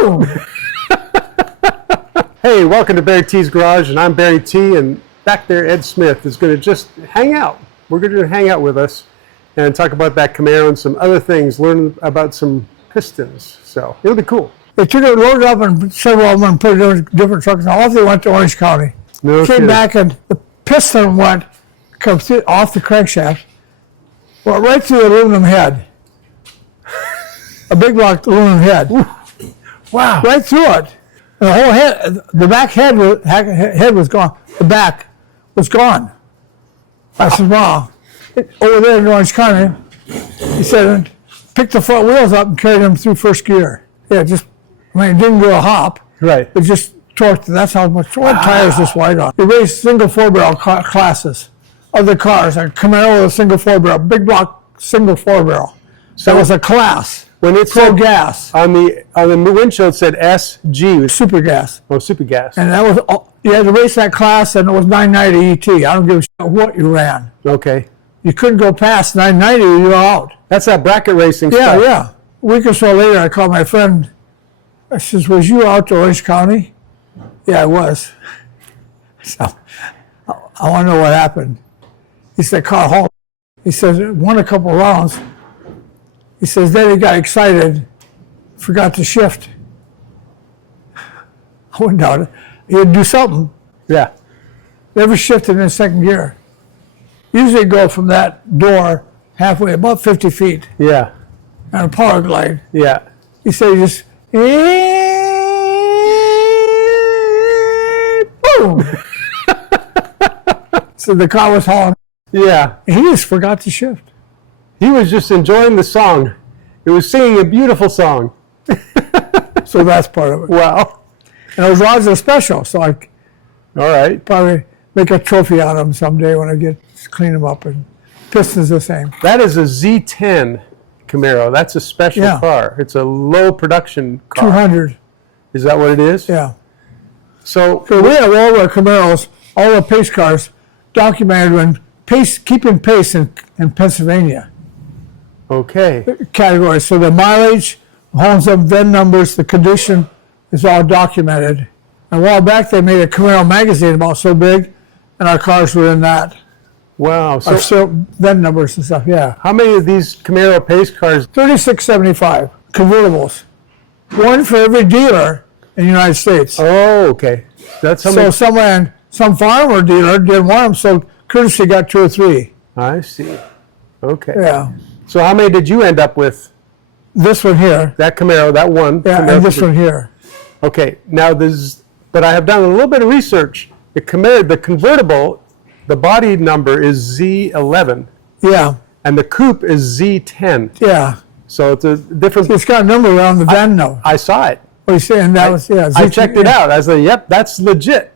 Boom! Hey, welcome to BarryTsGarage, and I'm Barry T, and back there Ed Smith is going to just hang out. We're going to hang out with us and talk about that Camaro and some other things, learn about some Pistons. So it'll be cool. They took it, loaded up, and several of them and put it in different trucks, and off they went to Orange County. No Came kidding. back, and the piston comes through, off the crankshaft, went right through the aluminum head. A big block aluminum head. Wow. Right through it. And the whole head, the back head was gone. The back was gone. I said, wow. Over there in Orange County, he said, pick the front wheels up and carry them through first gear. Yeah, it didn't go a hop. Right. It just torqued. That's how much. What tires this wide on? They raced single four-barrel classes. Other cars, like Camaro with a single four-barrel, big block single four-barrel. So that was a class. When it Pro said gas. on the windshield, it said SG. Super gas. Oh, Super Gas. And that was, you had to race that class, and it was 990 ET. I don't give a shit what you ran. Okay. You couldn't go past 990, you were out. That's that bracket racing Yeah, stuff. yeah. A week or so later, I called my friend. I says, was you out to Orange County? Yeah, I was. So, I want to know what happened. He said, car halt. He says, won a couple rounds. He says, then he got excited, forgot to shift. I wouldn't doubt it. He'd do something. Yeah. Never shifted in second gear. Usually go from that door halfway, about 50 feet, Yeah. on a power glide. Yeah. He said, he just, boom. So the car was hauling. Yeah. He just forgot to shift. He was just enjoying the song. It was singing a beautiful song. So that's part of it. Wow. And those rods are special, so I All right. probably make a trophy out of them someday when I get to clean them up. And Piston's the same. That is a Z10 Camaro. That's a special car. It's a low production car. 200. Is that what it is? Yeah. So So we have all the Camaros, all the pace cars, documented when keeping pace in Pennsylvania okay. categories. So the mileage, homes up, VIN numbers, the condition is all documented. And a while back they made a Camaro magazine about so big, and our cars were in that. Wow. Our So VIN numbers and stuff, yeah. how many of these Camaro pace cars? 3675 convertibles. One for every dealer in the United States. Oh, okay. That's how many. So some farmer dealer didn't want them, so courtesy got 2 or 3. I see. Okay. Yeah. So how many did you end up with? This one here. That Camaro, that one. Yeah, Camaro and this one here. Okay. Now but I have done a little bit of research. The Camaro, the convertible, the body number is Z11, Yeah, and the coupe is Z10. yeah. So it's a different. It's got a number around the VIN now. I saw it. What are you saying? That was, yeah. I checked it out. I was like, yep, that's legit.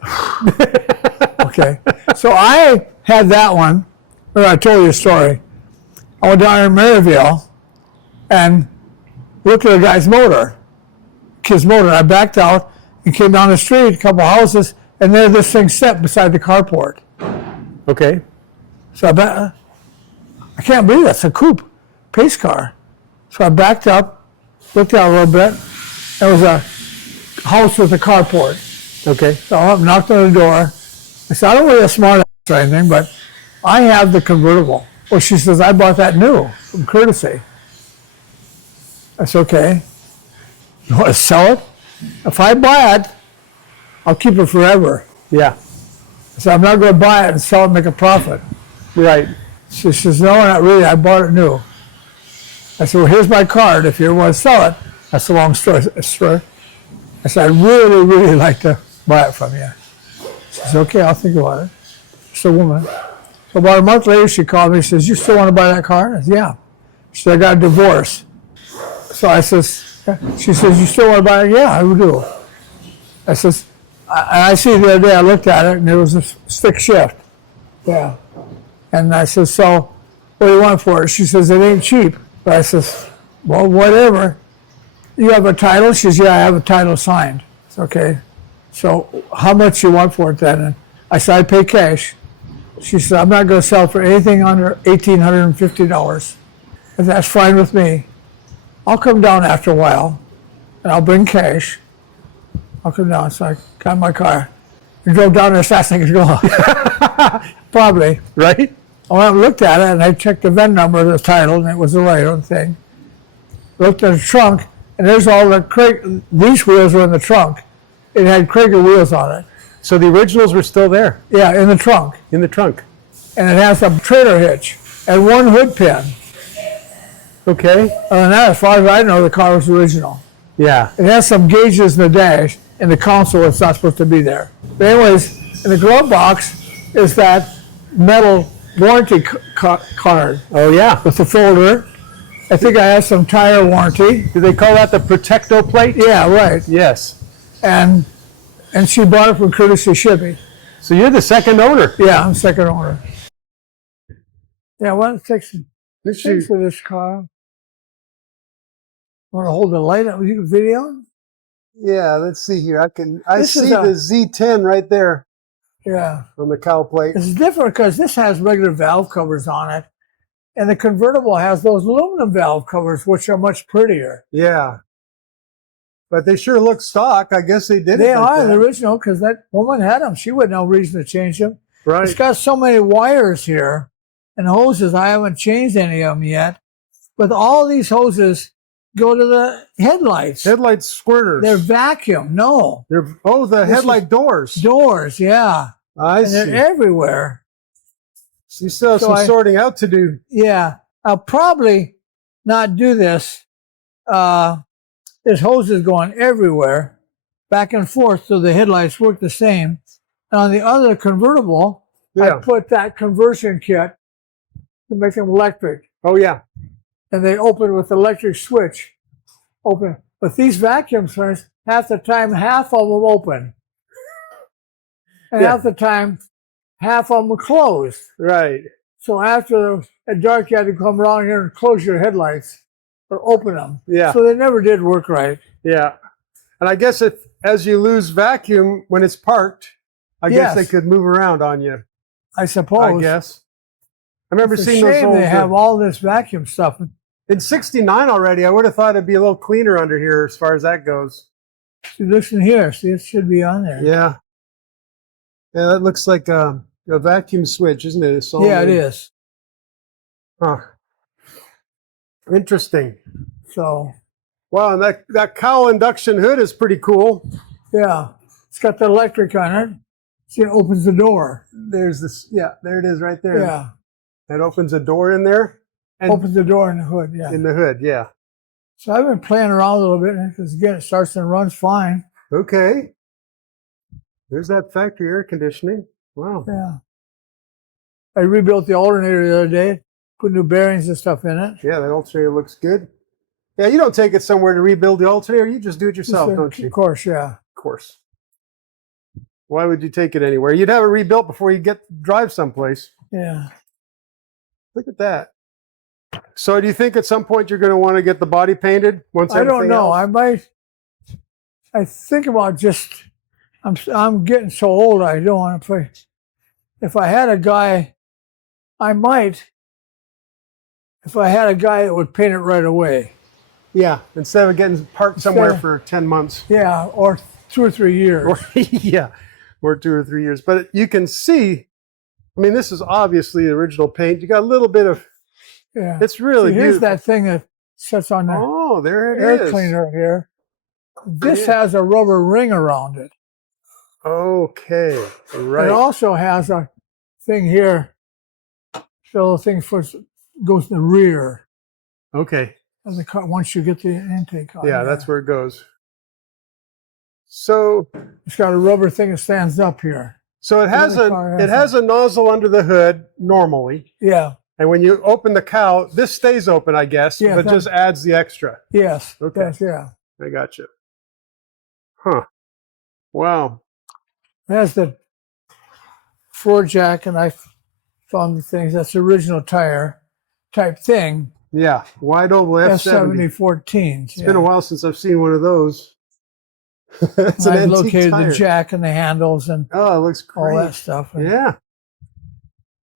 Okay. So I had that one, where I told you a story. I went down in Maryvale and looked at a guy's motor, kid's motor. I backed out and came down the street, a couple houses, and there this thing set beside the carport. Okay. So I can't believe that's a coupe, pace car. So I backed up, looked out a little bit. There was a house with a carport. Okay. So I knocked on the door. I said, I don't really a smart ass or anything, but I have the convertible. Well, she says, I bought that new from courtesy. I said, okay. You want to sell it? If I buy it, I'll keep it forever. Yeah. I said, I'm not going to buy it and sell it and make a profit. Right. She says, no, not really. I bought it new. I said, well, here's my card. If you ever want to sell it, that's a long story. I said, I'd really, really like to buy it from you. She says, okay, I'll think about it. She's a woman. So about a month later, she called me. She says, you still want to buy that car? I said, yeah. She said, I got a divorce. So I says, she says, you still want to buy it? Yeah, I do. I says, I see the other day, I looked at it, and it was a stick shift. Yeah. And I says, so what do you want for it? She says, it ain't cheap. But I says, well, whatever. You have a title? She says, yeah, I have a title signed. It's okay. So how much you want for it then? And I said, I pay cash. She said, I'm not going to sell for anything under $1,850. And that's fine with me. I'll come down after a while and I'll bring cash. I'll come down. So I got in my car and drove down there as fast as I could go. Probably. Right? I went and looked at it, and I checked the VIN number of the title, and it was the right thing. Looked at the trunk, and there's all the Craig. These wheels were in the trunk. It had Krager wheels on it. So the originals were still there? Yeah, in the trunk. In the trunk. And it has a trailer hitch and one hood pin. Okay. Other than that, as far as I know, the car was original. Yeah. It has some gauges in the dash, and the console is not supposed to be there. But anyways, in the glove box is that metal warranty card. Oh, yeah. With the folder. I think I have some tire warranty. Do they call that the Protecto plate? Yeah, right. Yes. And she bought it from Courtesy Shipping. So you're the second owner. Yeah, I'm second owner. Yeah, what takes for this car? Want to hold the light up? You can video? Yeah, let's see here. I This see is a- the Z10 right there Yeah. on the cowl plate. It's different because this has regular valve covers on it. And the convertible has those aluminum valve covers, which are much prettier. Yeah. But they sure look stock. I guess they did. They it like are that. the original because that woman had them. She wouldn't have no reason to change them. Right. It's got so many wires here and hoses. I haven't changed any of them yet. But all these hoses go to the headlights. Headlight squirters. They're vacuum. No. The headlight doors. Doors, yeah. I And see. they're everywhere. You still have So some sorting out to do. Yeah. I'll probably not do this. There's hoses going everywhere, back and forth, so the headlights work the same. And on the other convertible, Yeah. I put that conversion kit to make them electric. Oh, yeah. And they open with electric switch. Open. But these vacuum cleaners, half the time, half of them open. And Yeah. half the time, half of them are closed. Right. So after at dark, you had to come around here and close your headlights or open them. Yeah. So they never did work right. Yeah. And I guess as you lose vacuum when it's parked, I guess Yes. they could move around on you. I suppose. I guess. I remember It's a seeing those shame old. they have all this vacuum stuff. In '69 already, I would have thought it'd be a little cleaner under here as far as that goes. See, listen here. See, it should be on there. Yeah. Yeah, that looks like a vacuum switch, isn't it? It's all Yeah, it is. Huh. Interesting. So, Wow, and that Cowl induction hood is pretty cool. yeah. It's got the electric on it. See, it opens the door. There's this, yeah, there it is right there. Yeah. It opens a door in there. And Opens the door in the hood, yeah. in the hood, yeah. So I've been playing around a little bit because, again, it starts and runs fine. Okay. There's that factory air conditioning. Wow. Yeah. I rebuilt the alternator the other day, put new bearings and stuff in it. Yeah, that alternator looks good. Yeah, you don't take it somewhere to rebuild the alternator. You just do it yourself, don't you? Of course, yeah. Of course. Why would you take it anywhere? You'd have it rebuilt before you drive someplace. Yeah. Look at that. So do you think at some point you're going to want to get the body painted once I don't everything know. else? I think about just, I'm getting so old I don't want to play. If I had a guy, I might, if I had a guy that would paint it right away. Yeah, instead of getting parked somewhere for 10 months. Yeah, or 2 or 3 years. Or, yeah, or 2 or 3 years. But you can see, I mean, this is obviously the original paint. You got a little bit of, Yeah. it's really See, here's beautiful. that thing that sits on the Oh, there it air is. cleaner here. This Yeah. has a rubber ring around it. Okay, right. It also has a thing here. So the thing goes in the rear Okay, of the car once you get the intake on. yeah, there. that's where it goes. So, It's got a rubber thing that stands up here. it has the car it has has a nozzle under the hood normally, Yeah. and when you open the cowl, this stays open, I guess, Yeah, but just adds the extra. Yes. Okay. Yes, yeah. I got you. Huh. Wow. It has the floor jack, and I found the things. That's the original tire type thing. Yeah, wide oval F70. F70 14s. It's been a while since I've seen one of those. It's an I've antique located tire. the jack and the handles and Oh, it looks all great. that stuff. And Yeah.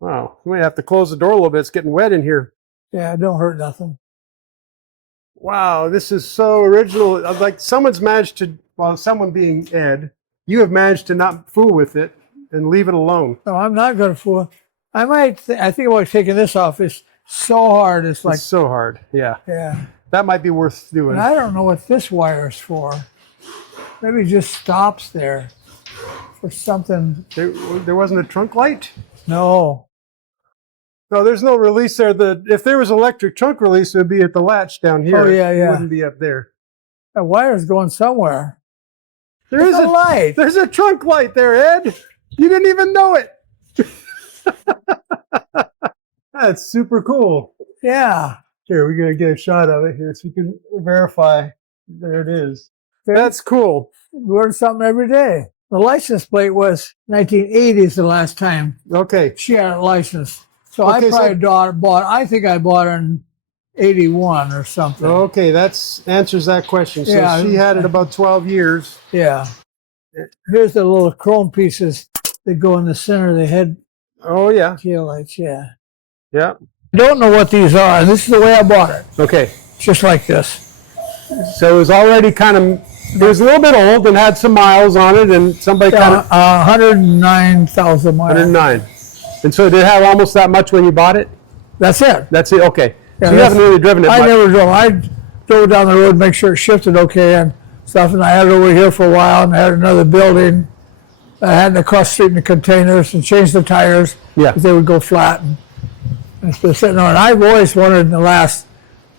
Wow. We might have to close the door a little bit. It's getting wet in here. yeah, it don't hurt nothing. Wow, this is so original. Like someone's managed to, well, someone being Ed, you have managed to not fool with it and leave it alone. No, I'm not going to fool. I might. I think about taking this off. It's so hard. It's like It's so hard. Yeah. yeah. That might be worth doing. And I don't know what this wire is for. Maybe it just stops there for something. There wasn't a trunk light? No. No, there's no release there. If there was electric trunk release, it would be at the latch down here. Oh, yeah, It yeah. wouldn't be up there. That wire's going somewhere. There's a light. There's a trunk light there, Ed. You didn't even know it. That's super cool. Yeah. Here, we're going to get a shot of it here so you can verify. There it is. That's cool. Learn something every day. The license plate was 1980s the last time Okay. she had a license. So Okay, I probably bought, I think I bought her in 81 or something. Okay, that answers that question. So Yeah. she had it about 12 years. Yeah. Here's the little chrome pieces that go in the center of the head Oh, yeah. tail lights. Yeah. Yeah. I don't know what these are. This is the way I bought it. Okay. Just like this. So it was already kind of, it was a little bit old and had some miles on it, and somebody kind of 109,000 miles. 109. And so did it have almost that much when you bought it? That's it. That's it. Okay. Yeah, so you haven't really driven it I much. never drove. I drove down the road, make sure it shifted okay and stuff. And I had it over here for a while, and I had another building. I had it across the street in the containers and changed the tires. Yeah. Because they would go flat. And it's been sitting there. And I've always wanted in the last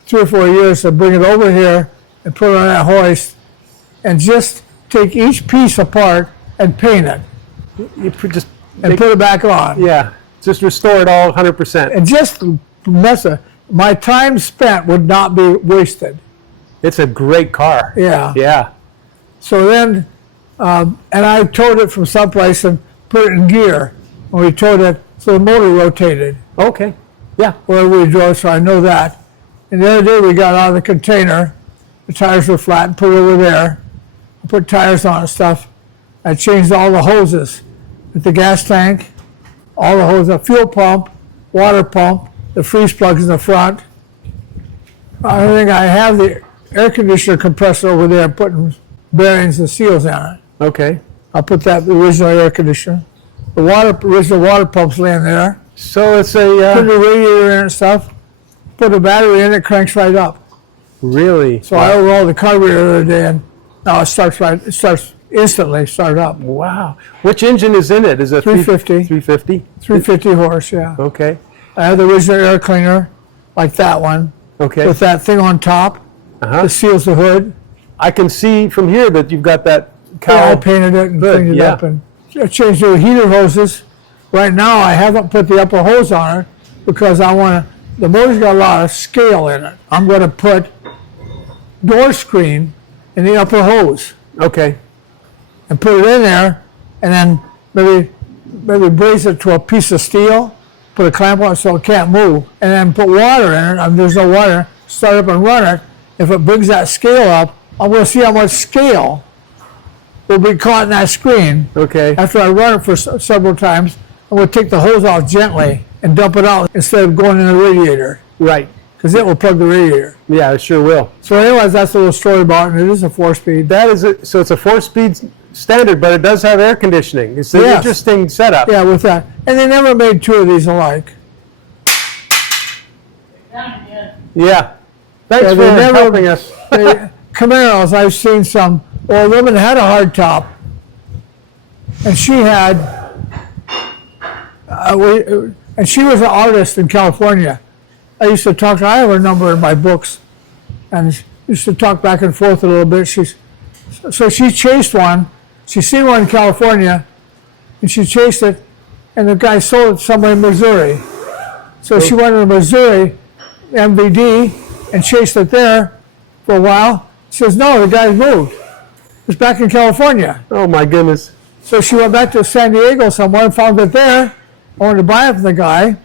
3 or 4 years to bring it over here and put it on that hoist and just take each piece apart and paint it You just and put it back on. yeah, just restore it all 100%. And just mess it. My time spent would not be wasted. It's a great car. Yeah. Yeah. So then, and I towed it from someplace and put it in gear. When we towed it, so the motor rotated Okay. Yeah. wherever we drove, so I know that. And the other day we got out of the container, the tires were flat, and put it over there. I put tires on and stuff. I changed all the hoses at the gas tank, all the hoses, the fuel pump, water pump, the freeze plugs in the front. I think I have the air conditioner compressor over there, putting bearings and seals in it. Okay. I'll put that original air conditioner. The original water pump's laying there. So it's Put a the radiator in and stuff. Put a battery in, it cranks right up. really. So I overhauled the carburetor the other day, and now it starts right. It starts instantly. Start up. Wow. Which engine is in it? Is it 350. 350? 350 horse. Yeah. Okay. I have the original air cleaner, like that one, Okay. with that thing on top Uh-huh. that seals the hood. I can see from here that you've got that Yeah, I cowl. painted it and Good, cleaned it yeah. up, and I changed the heater hoses. Right now, I haven't put the upper hose on it because I want to. The motor's got a lot of scale in it. I'm going to put door screen in the upper hose Okay. and put it in there, and then maybe brace it to a piece of steel, put a clamp on it so it can't move, and then put water in it. There's no water. Start up and run it. If it brings that scale up, I'm going to see how much scale will be caught in that screen. Okay. After I run it for several times, I'm going to take the hose off gently and dump it out instead of going in the radiator, Right. because it will plug the radiator. Yeah, it sure will. So anyways, that's a little story about it. It is a 4-speed. That is it. So it's a 4-speed standard, but it does have air conditioning. It's an Yes. interesting setup. Yeah, with that. And they never made 2 of these alike. Yeah. Thanks Yeah, for they never- helping us. The Camaros, I've seen some, well, a woman had a hard top, and she had, and she was an artist in California. I used to talk to her, I have her number in my books, and used to talk back and forth a little bit. So she chased one. She seen one in California, and she chased it, and the guy sold it to somebody in Missouri. So she went to Missouri, MVD, and chased it there for a while. She says, no, the guy's moved. It's back in California. Oh my goodness. So she went back to San Diego somewhere and found it there. I wanted to buy it from the guy,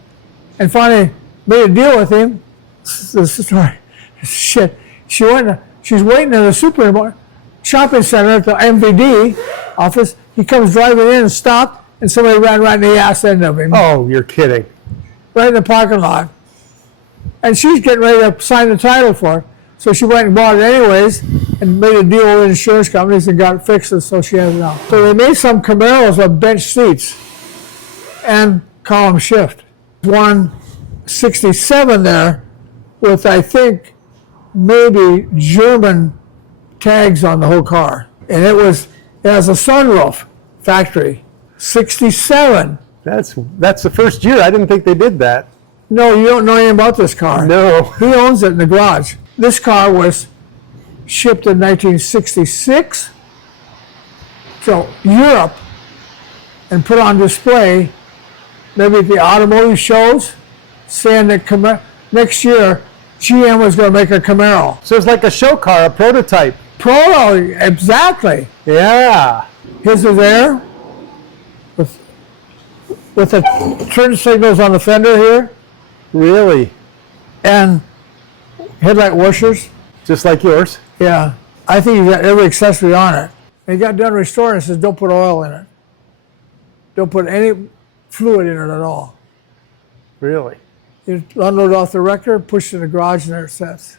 and finally made a deal with him. This is the story. Shit. She's waiting in the shopping center at the MVD office. He comes driving in and stopped, and somebody ran right in the ass end of him, Oh, you're kidding. right in the parking lot. And she's getting ready to sign the title for it. So she went and bought it anyways and made a deal with insurance companies and got it fixed, so she has it now. So they made some Camaros with bench seats and column shift. One 67 there with, I think, maybe German tags on the whole car. And it has a sunroof, factory. 67. That's the first year. I didn't think they did that. No, you don't know anything about this car. No. He owns it in the garage. This car was shipped in 1966 to Europe and put on display, maybe at the automotive shows, saying that next year GM was going to make a Camaro. So it's like a show car, a prototype. Exactly. Yeah. His is there with the turn signals on the fender here Really? and headlight washers. Just like yours? Yeah. I think he's got every accessory on it. And he got done restoring and says, don't put oil in it. Don't put any fluid in it at all. Really? You unload off the wrecker, push it in the garage, and there it sits.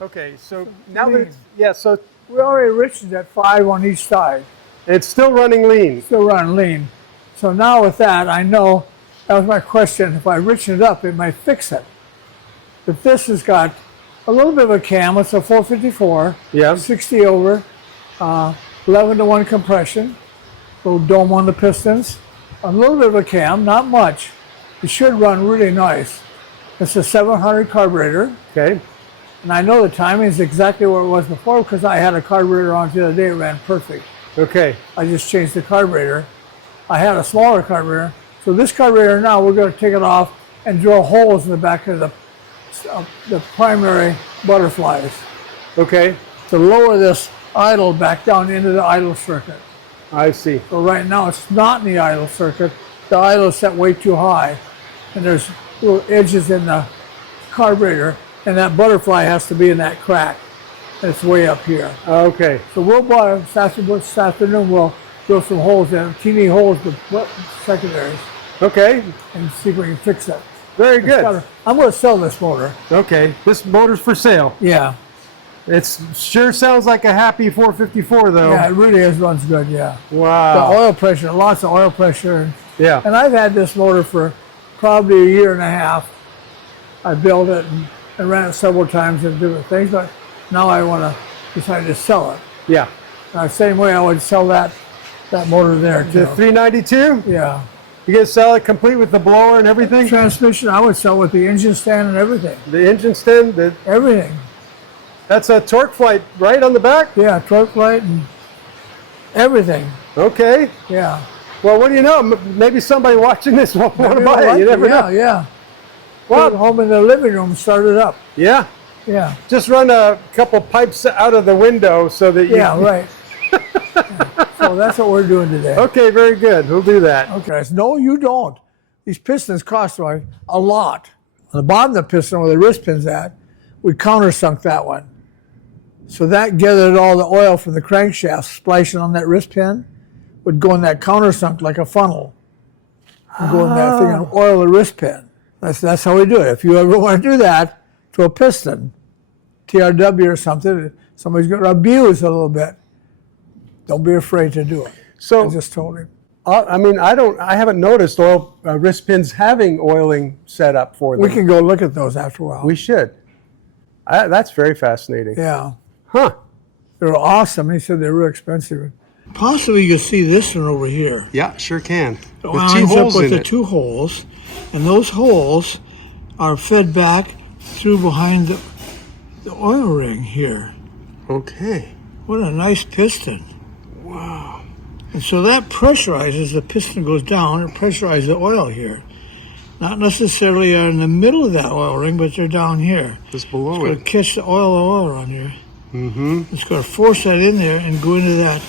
Okay, so now that so We already riches at 5 on each side. it's still running lean. Still running lean. So now with that, I know, that was my question, if I richen it up, it might fix it. But this has got a little bit of a cam. It's a 454, Yeah. 60 over, 11-to-1 compression, little dome on the pistons, a little bit of a cam, not much. It should run really nice. It's a 700 carburetor, Okay. and I know the timing is exactly where it was before because I had a carburetor on the other day. It ran perfect. Okay. I just changed the carburetor. I had a smaller carburetor. So this carburetor now, we're going to take it off and drill holes in the back of the primary butterflies Okay. to lower this idle back down into the idle circuit. I see. So right now it's not in the idle circuit. The idle is set way too high. And there's little edges in the carburetor, and that butterfly has to be in that crack. It's way up here. Okay. So we'll buy this afternoon. We'll drill some holes in, teeny holes with secondaries, Okay. and see if we can fix it. Very good. I'm going to sell this motor. Okay. This motor's for sale. Yeah. It sure sounds like a happy 454 though. Yeah, it really is. Runs good. Yeah. The Wow. oil pressure, lots of oil pressure. Yeah. And I've had this motor for probably a year and a half. I built it and ran it several times and different things, but now I want to decide to sell it. Yeah. Same way I would sell that motor there The too. 392? Yeah. You gonna sell it complete with the blower and everything? Transmission, I would sell with the engine stand and everything. The engine stand, Everything. that's a torque flight right on the back? Yeah, torque light and everything. Okay. Yeah. Well, what do you know? Maybe somebody watching this will want to buy it. You never know. Yeah. Well- Put it home in the living room, start it up. Yeah. Yeah. Just run a couple pipes out of the window so that you... Yeah, right. Yeah. So that's what we're doing today. Okay, very good. We'll do that. Okay. No, you don't. These pistons cost like a lot. On the bottom of the piston where the wrist pin's at, we countersunk that one. So that gathered all the oil from the crankshaft, splashing on that wrist pin, would go in that countersunk like a funnel. And go in that thing and oil the wrist pin. That's how we do it. If you ever want to do that to a piston, TRW or something, somebody's going to abuse a little bit. Don't be afraid to do it. So, I just told him. I mean, I haven't noticed oil wrist pins having oiling set up for them. We can go look at those after a while. We should. That's very fascinating. Yeah. Huh. They're awesome. He said they're real expensive. possibly you'll see this one over here. Yeah, sure can. It With two lines up holes with in the it. 2 holes, and those holes are fed back through behind the oil ring here. Okay. What a nice piston. Wow. And so that pressurizes, the piston goes down, it pressurizes the oil here. Not necessarily in the middle of that oil ring, but they're down here. Just below It's going it. to catch the oil on here. Mm-hmm. It's going to force that in there and go into that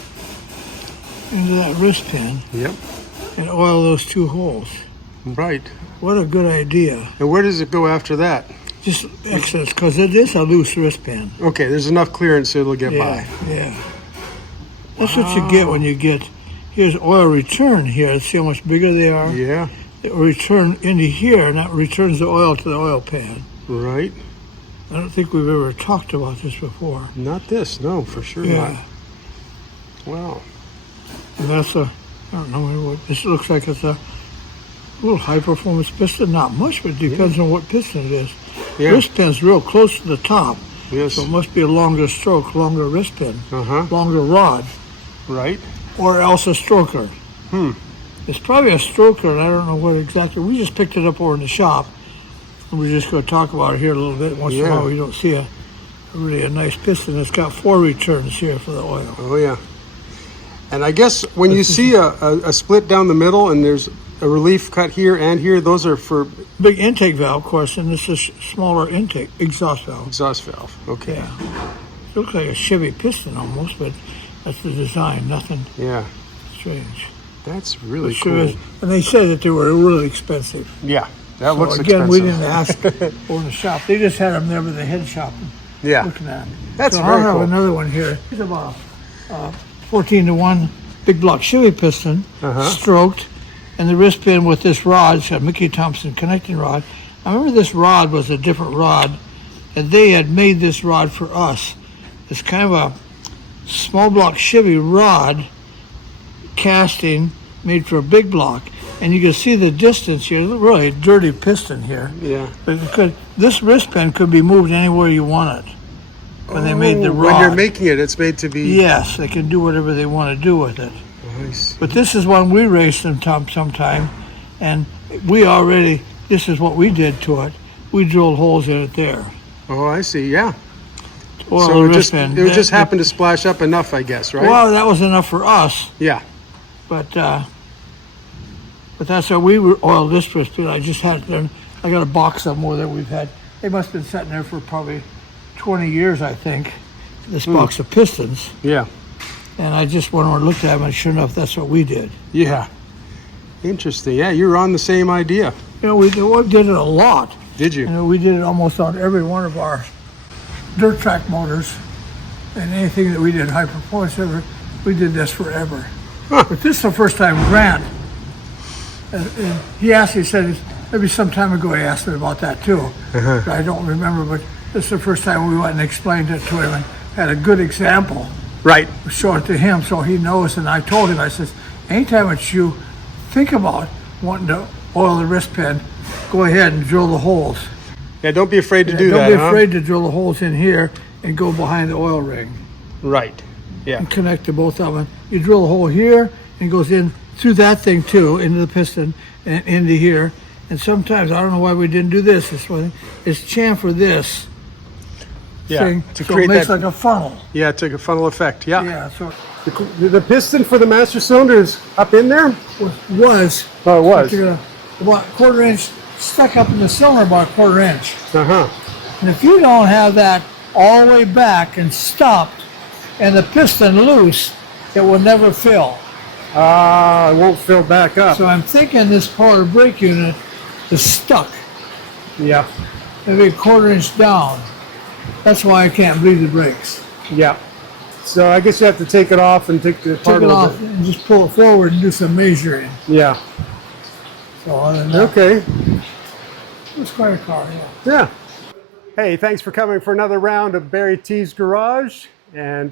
wrist pin Yep. and oil those 2 holes. Right. What a good idea. And where does it go after that? Just excess, because it is a loose wrist pin. Okay, there's enough clearance so it'll get Yeah, by. yeah. That's what you get when you get, here's oil return here. See how much bigger they are? Yeah. It will return into here, and that returns the oil to the oil pan. Right. I don't think we've ever talked about this before. Not this, no, for sure Yeah. not. Wow. And that's I don't know what, this looks like it's a little high performance piston. Not much, but it depends on what piston it is. Yeah. Wrist pin's real close to the top. Yes. So it must be a longer stroke, longer wrist pin, Uh-huh. longer rod, Right. or else a stroker. Hmm. It's probably a stroker, and I don't know what exactly. We just picked it up over in the shop, and we're just going to talk about it here a little bit. Once in a Yeah. while, we don't see a nice piston. It's got 4 returns here for the oil. Oh, yeah. And I guess when you see a split down the middle and there's a relief cut here and here, those are for Big intake valve, of course, and this is smaller intake exhaust valve. exhaust valve. Okay. Yeah. It looks like a Chevy piston almost, but that's the design. Nothing Yeah. strange. That's really It sure cool. is. And they said that they were really expensive. Yeah. That So looks again, expensive. we didn't ask over in the shop. They just had them there with the head shop Yeah. looking at them. That's so very I'll have cool. another one here. It's about 14-to-1 big block Chevy piston, stroked, and the wrist pin with this rod. It's got Mickey Thompson connecting rod. I remember this rod was a different rod, and they had made this rod for us. It's kind of a small block Chevy rod casting made for a big block. And you can see the distance here, really dirty piston here. Yeah. But this wrist pin could be moved anywhere you want it. When they made the rod. When you're making it, it's made to be. Yes, they can do whatever they want to do with it. Nice. But this is one we raced sometime, and this is what we did to it. We drilled holes in it there. Oh, I see. Yeah. Oil So the it wrist just pin. happened to splash up enough, I guess, right? Well, that was enough for us, Yeah. but that's how we oiled this wrist pin. I just had it there. I got a box of more that we've had. They must have been sitting there for probably 20 years, I think, this box of pistons. Yeah. And I just went over and looked at them, and sure enough, that's what we did. Yeah. Interesting. Yeah, you were on the same idea. You know, we did it a lot. Did you? You know, we did it almost on every one of our dirt track motors, and anything that we did high performance ever, we did this forever. Huh. But this is the first time Grant, and he asked, he said, maybe some time ago he asked me about that too. But I don't remember, but this is the first time we went and explained it to him and had a good example. Right. Show it to him so he knows. And I told him, I says, anytime that you think about wanting to oil the wrist pin, go ahead and drill the holes. Yeah, don't be afraid to do Don't that, be huh? afraid to drill the holes in here and go behind the oil ring Right. Yeah. and connect to both of them. You drill a hole here and it goes in through that thing too, into the piston and into here. And sometimes, I don't know why we didn't do this one, it's chamfer this thing, To so create it makes that. like a funnel. Yeah, to a funnel effect. Yeah. Yeah, so The piston for the master cylinder is up in there. it was. Oh, it was. About 1/4 inch stuck up in the cylinder, about 1/4 inch. Uh-huh. And if you don't have that all the way back and stopped and the piston loose, it will never fill. It won't fill back up. So I'm thinking this part of the brake unit is stuck, Yeah. maybe 1/4 inch down. That's why I can't bleed the brakes. Yeah. So I guess you have to take it off and take the part Take it of off and just pull it forward and do some measuring. Yeah. So other than that, Okay. it was quite a car, yeah. Yeah. Hey, thanks for coming for another round of BarryTsGarage, and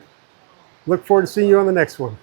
look forward to seeing you on the next one.